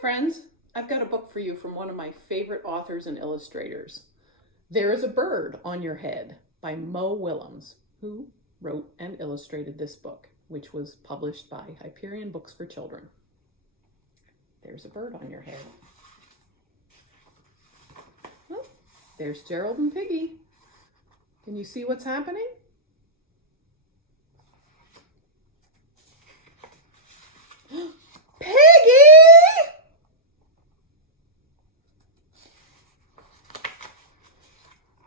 friends. I've got a book for you from one of my favorite authors and illustrators. There is a Bird on Your Head by Willems, who wrote and illustrated this book, which was published by Hyperion Books for Children. There's a bird on your head. Oh, there's Gerald and Piggy. Can you see what's happening? Piggy!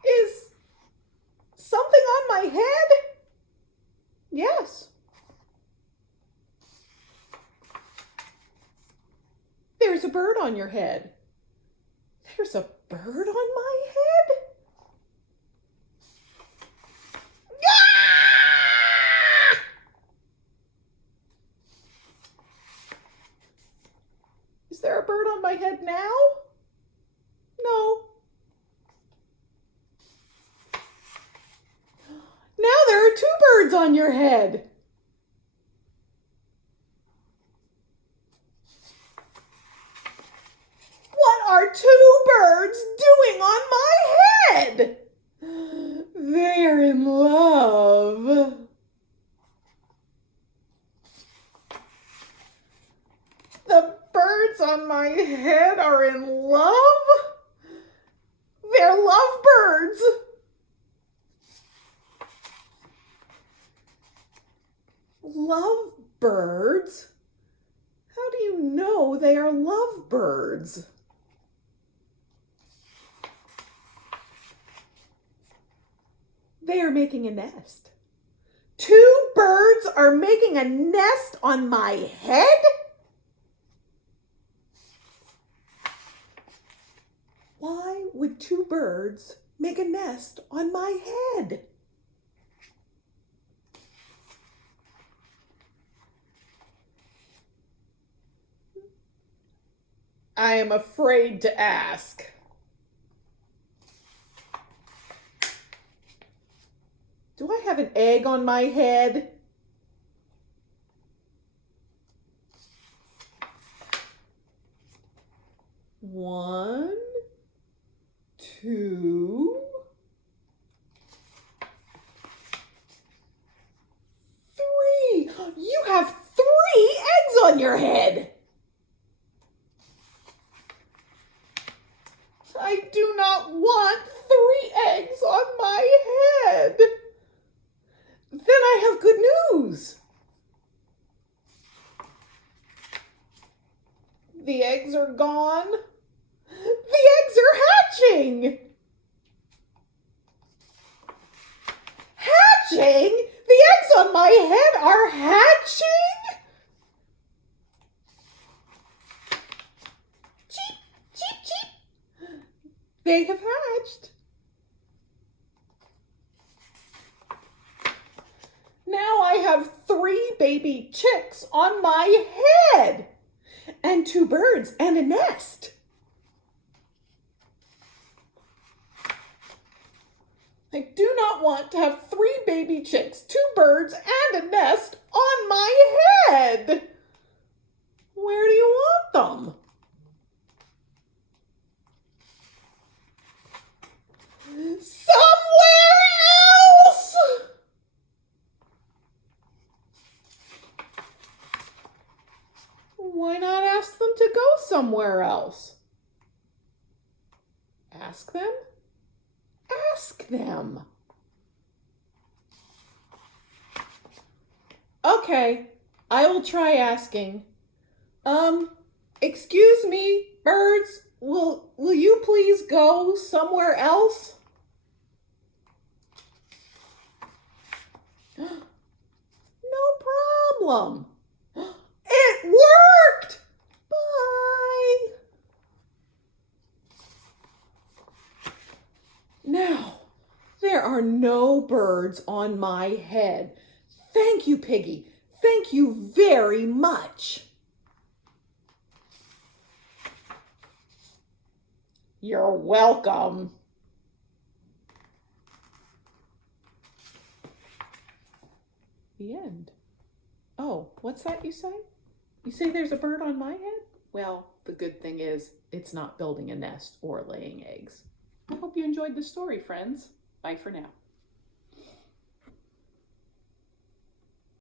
Is something on my head? Yes. There's a bird on your head. There's a bird on my head? Ah! Is there a bird on my head now? No. Now there are two birds on your head. What are two birds doing on my head? They're in love. The birds on my head are in love? They're lovebirds. Lovebirds? How do you know they are lovebirds? They are making a nest. Two birds are making a nest on my head? Why would two birds make a nest on my head? I am afraid to ask. Do I have an egg on my head? One, two, three. You have 3 eggs on your head. I do not want 3 eggs on my head. Then I have good news. The eggs are gone. The eggs are hatching. Hatching? The eggs on my head are hatching? Cheep, cheep, cheep. They have hatched. Now I have 3 baby chicks on my head and 2 birds and a nest. I do not want to have 3 baby chicks, 2 birds, and a nest on my head. Where do you want them? Somewhere else! Why not ask them to go somewhere else? Ask them? Ask them. Okay, I will try asking. Excuse me, birds, will you please go somewhere else? No problem. It worked! Bye! Now, there are no birds on my head. Thank you, Piggy. Thank you very much. You're welcome. The end. Oh, what's that you say? You say there's a bird on my head? Well, the good thing is it's not building a nest or laying eggs. I hope you enjoyed the story, friends. Bye for now.